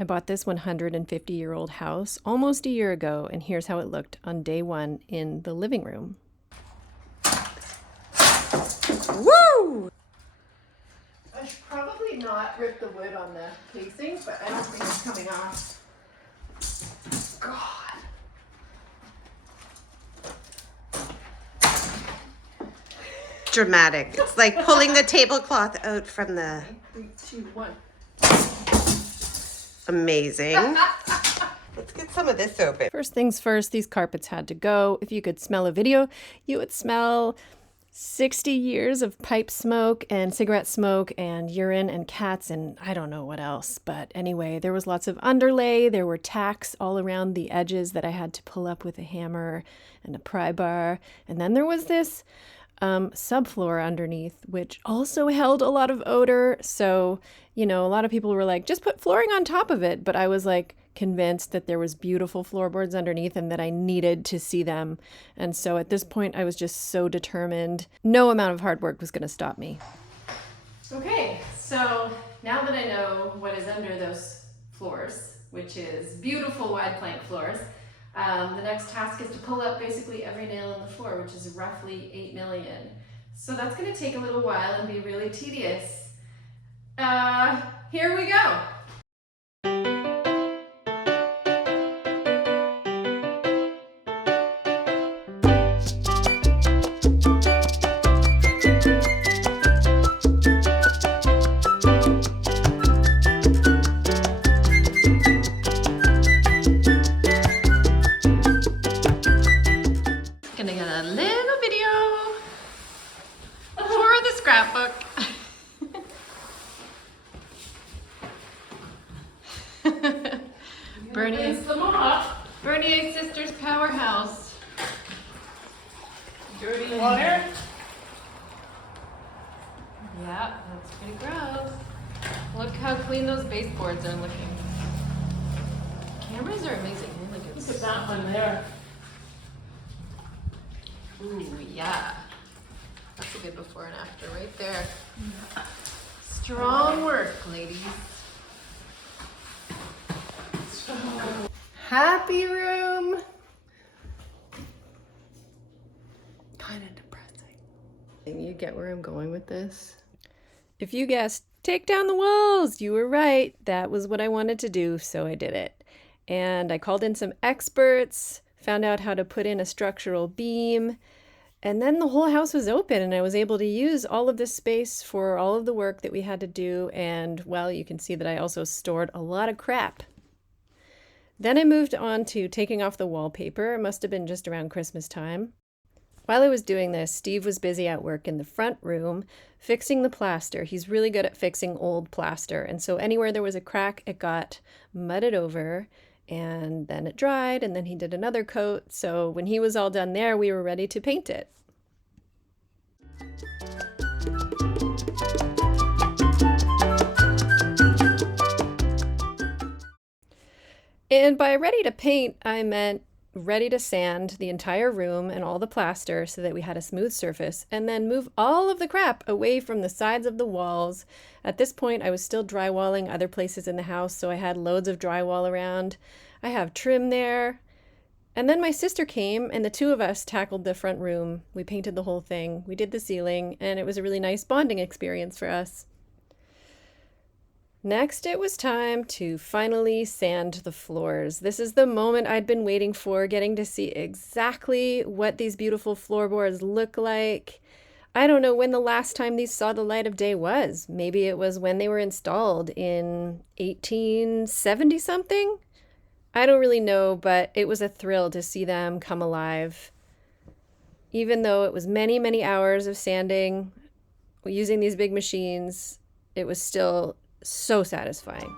I bought this 150-year-old house almost a year ago, and here's how it looked on day one in the living room. Woo! I should probably not rip the wood on the casing, but I don't think it's coming off. God. Dramatic. It's like pulling the tablecloth out from the... 3, 2, 1. Amazing. Let's get some of this open. First things first, these carpets had to go. If you could smell a video, you would smell 60 years of pipe smoke and cigarette smoke and urine and cats and I don't know what else. But anyway, there was lots of underlay. There were tacks all around the edges that I had to pull up with a hammer and a pry bar. And then there was this subfloor underneath, which also held a lot of odor. So, you know, a lot of people were like, just put flooring on top of it. But I was like convinced that there was beautiful floorboards underneath and that I needed to see them. And so at this point, I was just so determined. No amount of hard work was going to stop me. Okay, so now that I know what is under those floors, which is beautiful wide plank floors, the next task is to pull up basically every nail in the floor, which is roughly 8 million. So that's going to take a little while and be really tedious. Here we go. Gonna get a little video for the scrapbook. Bernier Sisters Powerhouse. Dirty water. Yeah, that's pretty gross. Look how clean those baseboards are looking. Cameras are amazing. Really good. Look at that one there. Ooh, yeah. That's a good before and after right there. Strong work, ladies. Happy room. Kind of depressing. You get where I'm going with this? If you guessed, take down the walls, you were right. That was what I wanted to do, so I did it. And I called in some experts, found out how to put in a structural beam, and then the whole house was open and I was able to use all of this space for all of the work that we had to do. And well, you can see that I also stored a lot of crap. Then I moved on to taking off the wallpaper. It must have been just around Christmas time. While I was doing this, Steve was busy at work in the front room fixing the plaster. He's really good at fixing old plaster. And so anywhere there was a crack, it got mudded over and then it dried and then he did another coat. So when he was all done there, we were ready to paint it. And by ready to paint, I meant ready to sand the entire room and all the plaster so that we had a smooth surface, and then move all of the crap away from the sides of the walls. At this point, I was still drywalling other places in the house, so I had loads of drywall around. I have trim there. And then my sister came, and the two of us tackled the front room. We painted the whole thing. We did the ceiling, and it was a really nice bonding experience for us. Next, it was time to finally sand the floors. This is the moment I'd been waiting for, getting to see exactly what these beautiful floorboards look like. I don't know when the last time these saw the light of day was. Maybe it was when they were installed in 1870 something? I don't really know, but it was a thrill to see them come alive. Even though it was many, many hours of sanding, using these big machines, it was still so satisfying.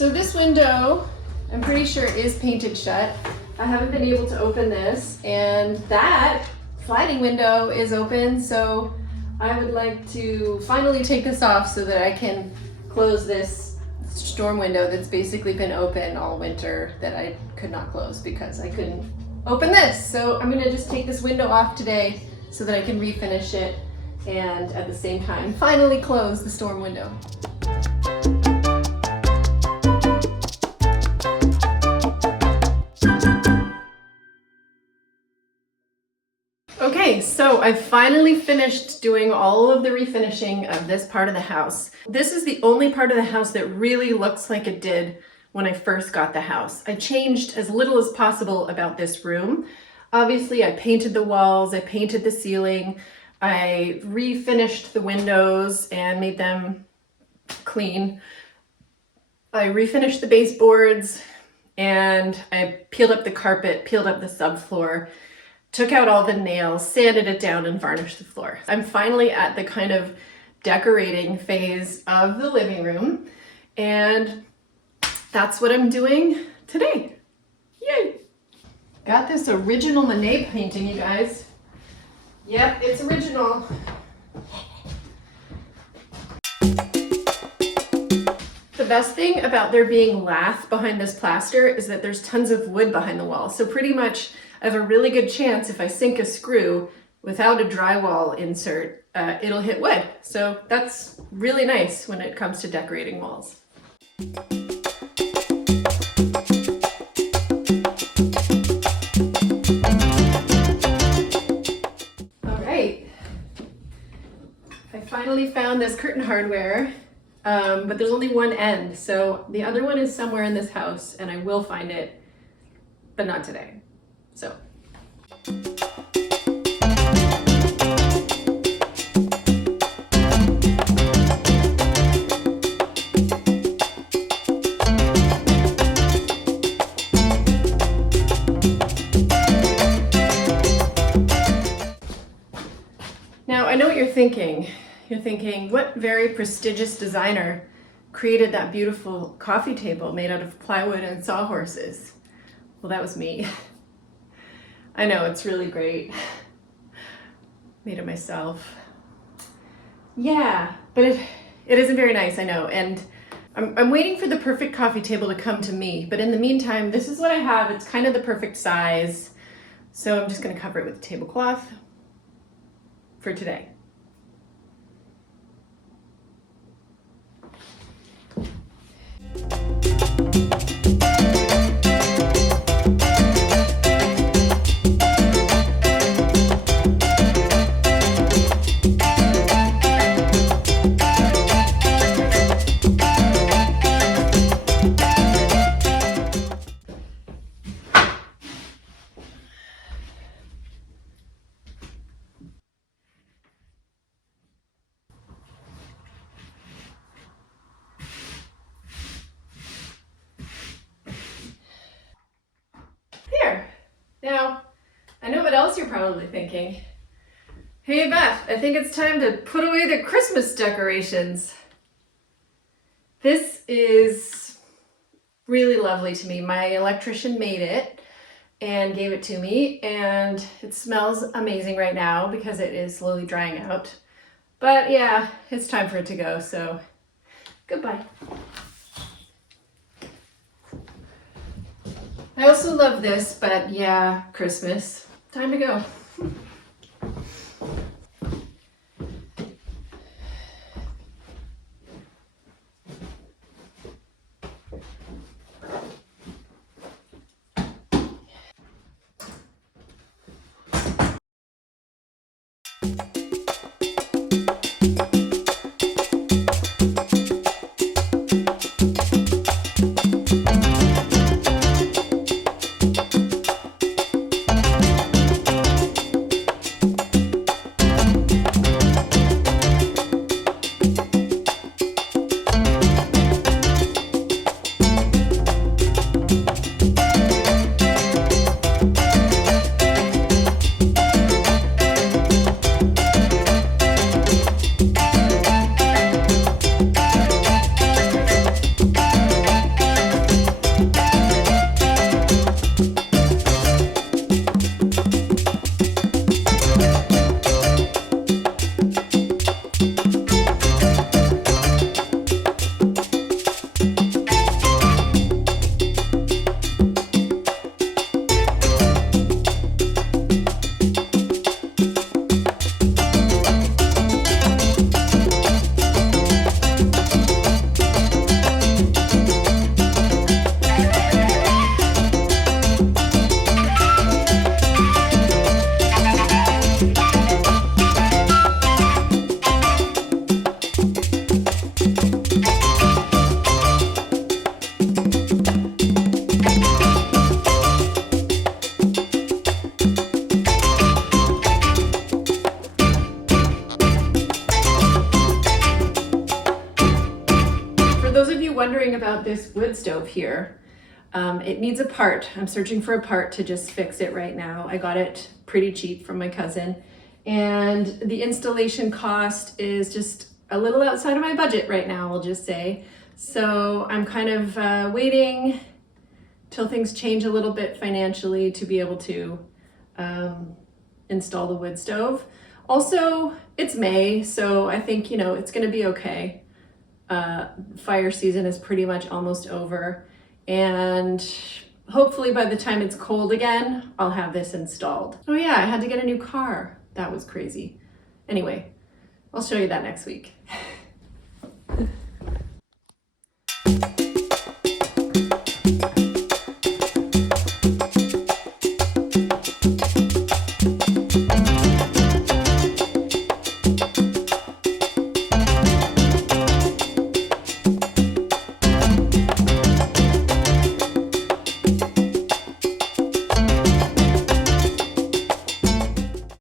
So this window, I'm pretty sure is painted shut. I haven't been able to open this, and that sliding window is open, so I would like to finally take this off so that I can close this storm window that's basically been open all winter that I could not close because I couldn't open this. So I'm gonna just take this window off today so that I can refinish it and at the same time finally close the storm window. Okay, so I finally finished doing all of the refinishing of this part of the house. This is the only part of the house that really looks like it did when I first got the house. I changed as little as possible about this room. Obviously, I painted the walls, I painted the ceiling, I refinished the windows and made them clean. I refinished the baseboards and I peeled up the carpet, peeled up the subfloor, took out all the nails, sanded it down, and varnished the floor. I'm finally at the kind of decorating phase of the living room, and that's what I'm doing today. Yay! Got this original Monet painting, you guys. Yep, it's original. The best thing about there being lath behind this plaster is that there's tons of wood behind the wall. So pretty much I have a really good chance if I sink a screw without a drywall insert, it'll hit wood. So that's really nice when it comes to decorating walls. All right, I finally found this curtain hardware. But there's only one end, so the other one is somewhere in this house and I will find it, but not today. So. Now I know what you're thinking. You're thinking, what very prestigious designer created that beautiful coffee table made out of plywood and sawhorses? Well, that was me. I know, it's really great. Made it myself. Yeah, but it isn't very nice, I know. And I'm waiting for the perfect coffee table to come to me. But in the meantime, this is what I have. It's kind of the perfect size. So I'm just gonna cover it with a tablecloth for today. Now, I know what else you're probably thinking. Hey Beth, I think it's time to put away the Christmas decorations. This is really lovely to me. My electrician made it and gave it to me, and it smells amazing right now because it is slowly drying out. But yeah, it's time for it to go, so goodbye. I also love this, but yeah, Christmas. Time to go. wondering about this wood stove here. It needs a part. I'm searching for a part to just fix it right now. I got it pretty cheap from my cousin, and the installation cost is just a little outside of my budget right now, we'll just say. So I'm kind of waiting till things change a little bit financially to be able to install the wood stove. Also, it's May, so I think, you know, it's gonna be okay. Fire season is pretty much almost over, and hopefully by the time it's cold again, I'll have this installed. Oh yeah, I had to get a new car. That was crazy. Anyway, I'll show you that next week.